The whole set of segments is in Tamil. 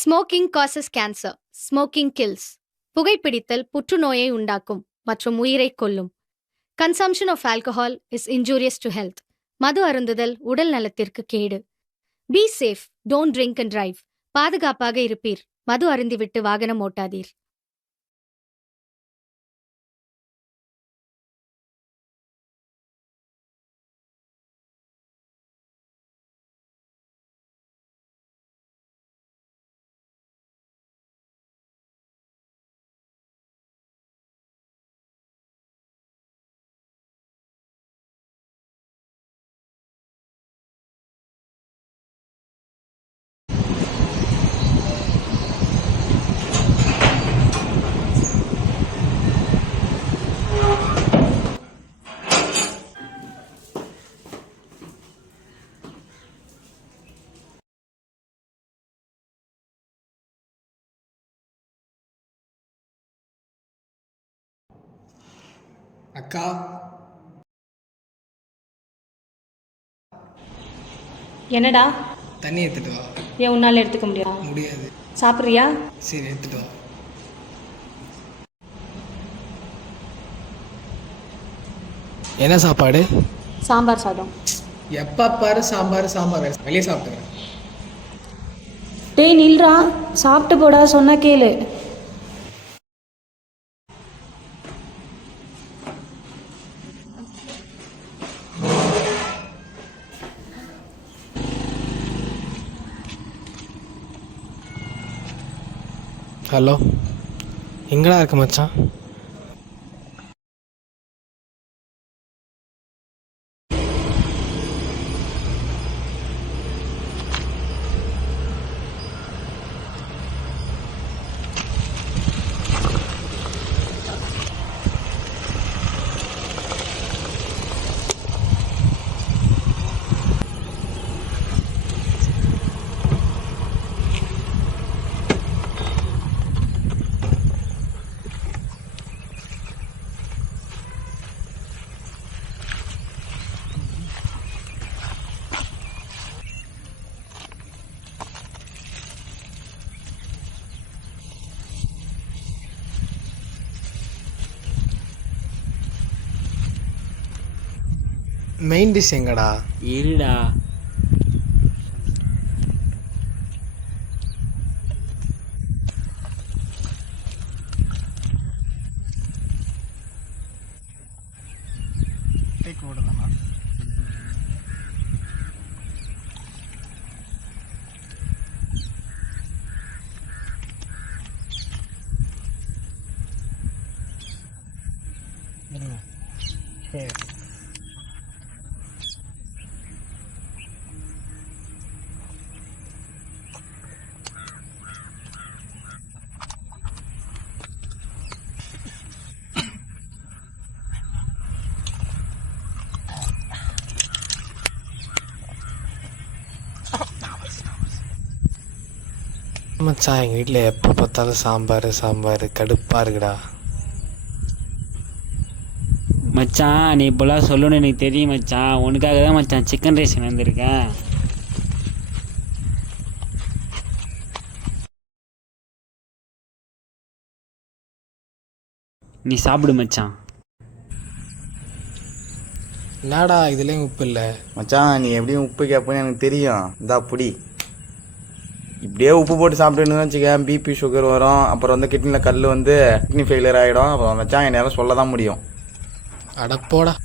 Smoking causes cancer. Smoking kills. புகைப்பிடித்தல் புற்றுநோயை உண்டாக்கும் மற்றும் உயிரைக் கொல்லும். Consumption of alcohol is injurious to health. மது அருந்துதல் உடல் நலத்திற்கு கேடு. Be safe, don't drink and drive. பாதுகாப்பாக இருப்பீர். மது அருந்திவிட்டு வாகனம் ஓட்டாதீர். அக்கா, என்னடா? தண்ணி எடுத்துட்டு வா. ஏன் உன்னால் எடுத்துக்க முடியாது? முடியாது. சாப்பிட்றியா? சரி, எடுத்துட்டு வா. என்ன சாப்பாடு? சாம்பார் சாதம். எப்போ பாரு சாம்பார் சாம்பார். வெளியே சாப்பிட்டுக்கிறேன். டேய் நில்றா, சாப்பிட்டு போடா, சொன்னா கேளு. ஹலோ, எங்கடா இருக்க மச்சான்? மெயின் டிஷ் எங்கடா? இருடா. மச்சான், எங்கள் வீட்டில் எப்போ பார்த்தாலும் சாம்பார் சாம்பார் கடுப்பாக இருக்குடா. மச்சான், நீ இப்போலாம் சொல்லணும்னு எனக்கு தெரியும் மச்சான். உனக்காக தான் மச்சான் சிக்கன் ரைஸ் வந்திருக்கேன். நீ சாப்பிடு மச்சான். என்னடா இதுலேயும் உப்பு இல்லை? மச்சான், நீ எப்படியும் உப்பு கேட்பேன்னு எனக்கு தெரியும். இந்தா புடி. இப்படியே உப்பு போட்டு சாப்பிட்டுன்னு வச்சுக்க, பிபி சுகர் வரும். அப்புறம் வந்து கிட்னியில் கல் வந்து கிட்னி ஃபெயிலியர் ஆகிடும். அப்புறம் மச்சான் என்னால் சொல்ல தான் முடியும். அடப்போடா.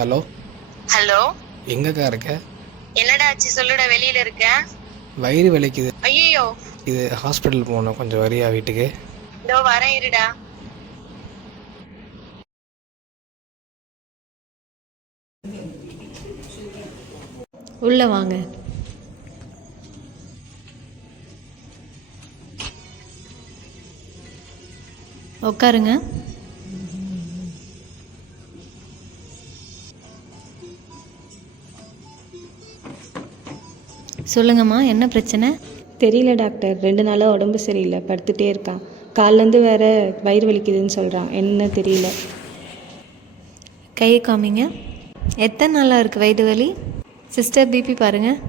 ஹலோ ஹலோ, எங்கக்கா இருக்க? என்னடா ஆச்சு சொல்லுடா, வெளியில இருக்க? வயிறு வலிக்குது. ஐயோ, இது ஹாஸ்பிட்டல் போகணும், கொஞ்சம் வரியா வீட்டுக்கு? இதோ வரேன் இருடா. உள்ள வாங்க. உட்காருங்க. சொல்லுங்கம்மா, என்ன பிரச்சனை? தெரியல டாக்டர், 2 நாளாக உடம்பு சரியில்லை, படுத்துகிட்டே இருக்கான். கால்லேருந்து வேற வயிறு வலிக்குதுன்னு சொல்கிறான், என்ன தெரியல. கையை காமிங்க. எத்தனை நாளாக இருக்குது வயிறு வலி? சிஸ்டர், பிபி பாருங்கள்.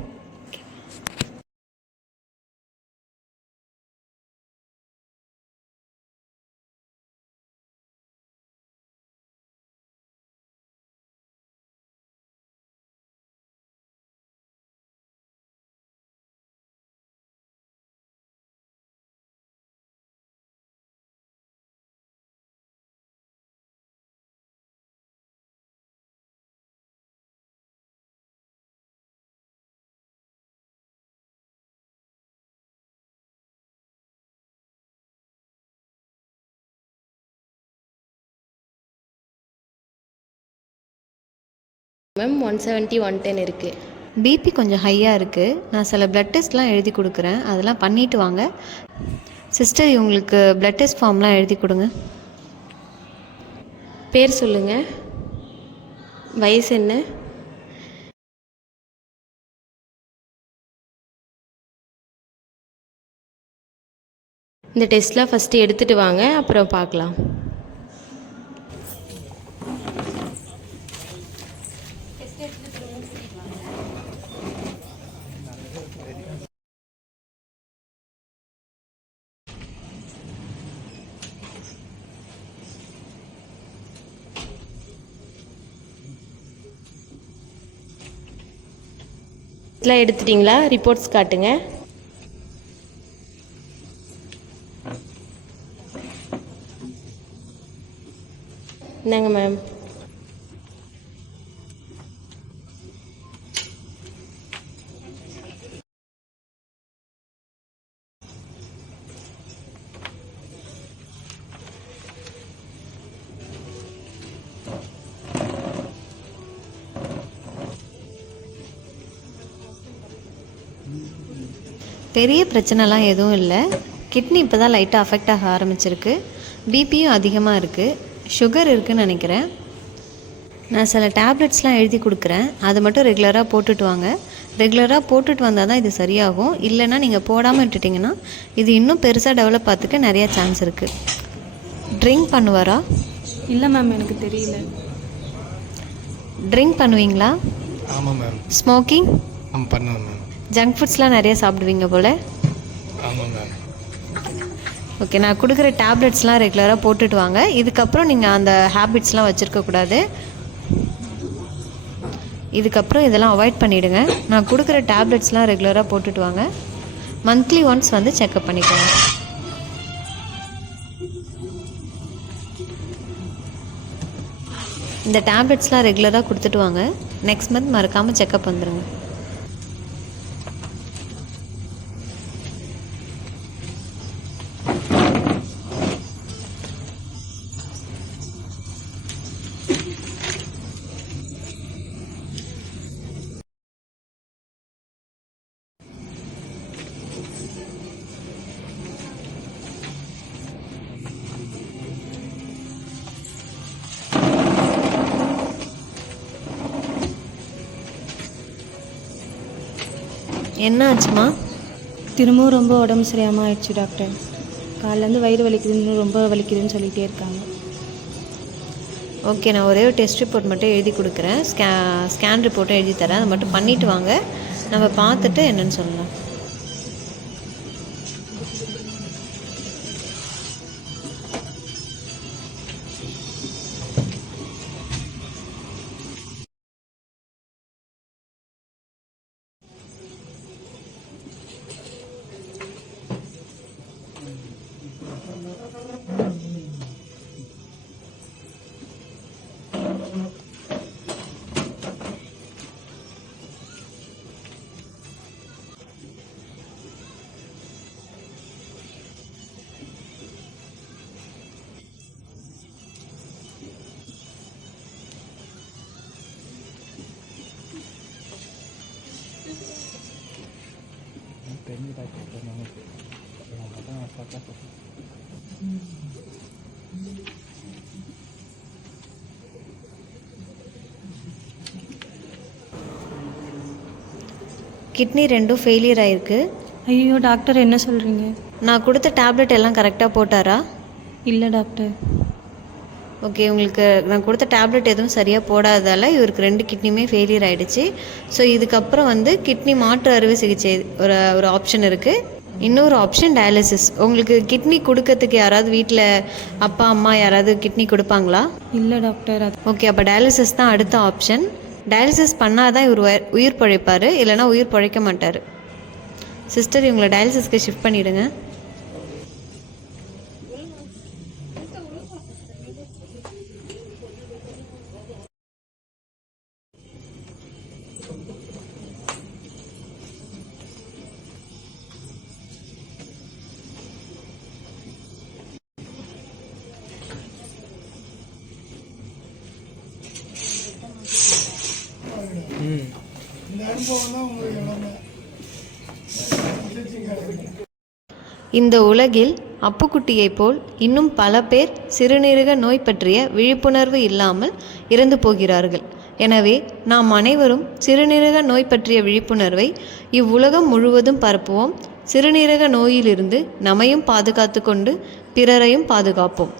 மேம் 170 110 இருக்குது. பிபி கொஞ்சம் ஹையாக இருக்குது. நான் சில பிளட் டெஸ்ட்லாம் எழுதி கொடுக்குறேன், அதெல்லாம் பண்ணிவிட்டு வாங்க. சிஸ்டர், இவங்களுக்கு பிளட் டெஸ்ட் ஃபார்ம்லாம் எழுதி கொடுங்க. பேர் சொல்லுங்கள், வயசு என்ன? இந்த டெஸ்ட்லாம் ஃபஸ்ட்டு எடுத்துகிட்டு வாங்க, அப்புறம் பார்க்கலாம். டெஸ்ட்லாம் எடுத்துட்டிங்களா? ரிப்போர்ட்ஸ் காட்டுங்க. என்னங்க மேம்? பெரிய பிரச்சனைலாம் எதுவும் இல்லை. கிட்னி இப்போ தான் லைட்டாக அஃபெக்ட் ஆக ஆரம்பிச்சிருக்கு. பிபியும் அதிகமாக இருக்குது. சுகர் இருக்குதுன்னு நினைக்கிறேன். நான் சில டேப்லெட்ஸ்லாம் எழுதி கொடுக்குறேன், அது மட்டும் ரெகுலராக போட்டுட்டு வாங்க. ரெகுலராக போட்டுட்டு வந்தால் தான் இது சரியாகும். இல்லைன்னா நீங்கள் போடாமல் விட்டுட்டிங்கன்னா இது இன்னும் பெருசாக டெவலப் ஆகிறதுக்கு நிறையா சான்ஸ் இருக்குது. ட்ரிங்க் பண்ணுவாரா? இல்லை மேம், எனக்கு தெரியல. ட்ரிங்க் பண்ணுவீங்களா? ஆமாம் மேம். ஸ்மோக்கிங்? பண்ணுவேன் மேம். ஜங்க் ஃபுட்ஸ்லாம் நிறைய சாப்பிடுவீங்க போல்? ஆமாம் மேம். ஓகே, நான் கொடுக்குற டேப்லெட்ஸ்லாம் ரெகுலராக போட்டுட்டு வாங்க. இதுக்கப்புறம் நீங்கள் அந்த ஹேபிட்ஸ்லாம் வச்சுருக்கக்கூடாது. இதுக்கப்புறம் இதெல்லாம் அவாய்ட் பண்ணிவிடுங்க. நான் கொடுக்குற டேப்லெட்ஸ்லாம் ரெகுலராக போட்டுட்டு வாங்க. மந்த்லி ஒன்ஸ் வந்து செக்கப் பண்ணிக்கோங்க. இந்த டேப்லெட்ஸ்லாம் ரெகுலராக கொடுத்துட்டு வாங்க. நெக்ஸ்ட் மந்த் மறக்காமல் செக்கப் வந்துடுங்க. என்ன ஆச்சுமா? திரும்பவும் ரொம்ப உடம்பு சரியாமல் ஆயிடுச்சு டாக்டர். கால்லேருந்து வயிறு வலிக்குதுன்னு, ரொம்ப வலிக்குதுன்னு சொல்லிகிட்டே இருக்காங்க. ஓகே, நான் ஒரே ஒரு டெஸ்ட் ரிப்போர்ட் மட்டும் எழுதி கொடுக்குறேன். ஸ்கேன் ரிப்போர்ட்டும் எழுதி தரேன், அதை மட்டும் பண்ணிவிட்டு வாங்க. நம்ம பார்த்துட்டு என்னென்னு சொல்லலாம். கிட்னி ரெண்டும் ஃபெயிலியர் ஆயிருக்கு. ஐயோ டாக்டர் என்ன சொல்கிறீங்க? நான் கொடுத்த டேப்லெட் எல்லாம் கரெக்டாக போட்டாரா? இல்லை டாக்டர். ஓகே, உங்களுக்கு நான் கொடுத்த டேப்லெட் எதுவும் சரியாக போடாததால் இவருக்கு 2 கிட்னியுமே ஃபெயிலியர் ஆகிடுச்சு. ஸோ இதுக்கப்புறம் வந்து கிட்னி மாற்று அறுவை சிகிச்சை ஒரு ஆப்ஷன் இருக்குது. இன்னொரு ஆப்ஷன் டயாலிசிஸ். உங்களுக்கு கிட்னி கொடுக்கறதுக்கு யாராவது வீட்டில் அப்பா அம்மா யாராவது கிட்னி கொடுப்பாங்களா? இல்லை டாக்டர். ஓகே, அப்போ டயாலிசிஸ் தான் அடுத்த ஆப்ஷன். டயாலிசிஸ் பண்ணால் தான் இவர் உயிர் பிழைப்பார், இல்லைனா உயிர் பிழைக்க மாட்டார். சிஸ்டர், இவங்களை டயாலிசிஸ்க்கு ஷிஃப்ட் பண்ணிவிடுங்க. இந்த உலகில் அப்புக்குட்டியைப் போல் இன்னும் பல பேர் சிறுநீரக நோய் பற்றிய விழிப்புணர்வு இல்லாமல் இறந்து போகிறார்கள். எனவே நாம் அனைவரும் சிறுநீரக நோய் பற்றிய விழிப்புணர்வை இவ்வுலகம் முழுவதும் பரப்புவோம். சிறுநீரக நோயிலிருந்து நம்மையும் பாதுகாத்து கொண்டு பிறரையும் பாதுகாப்போம்.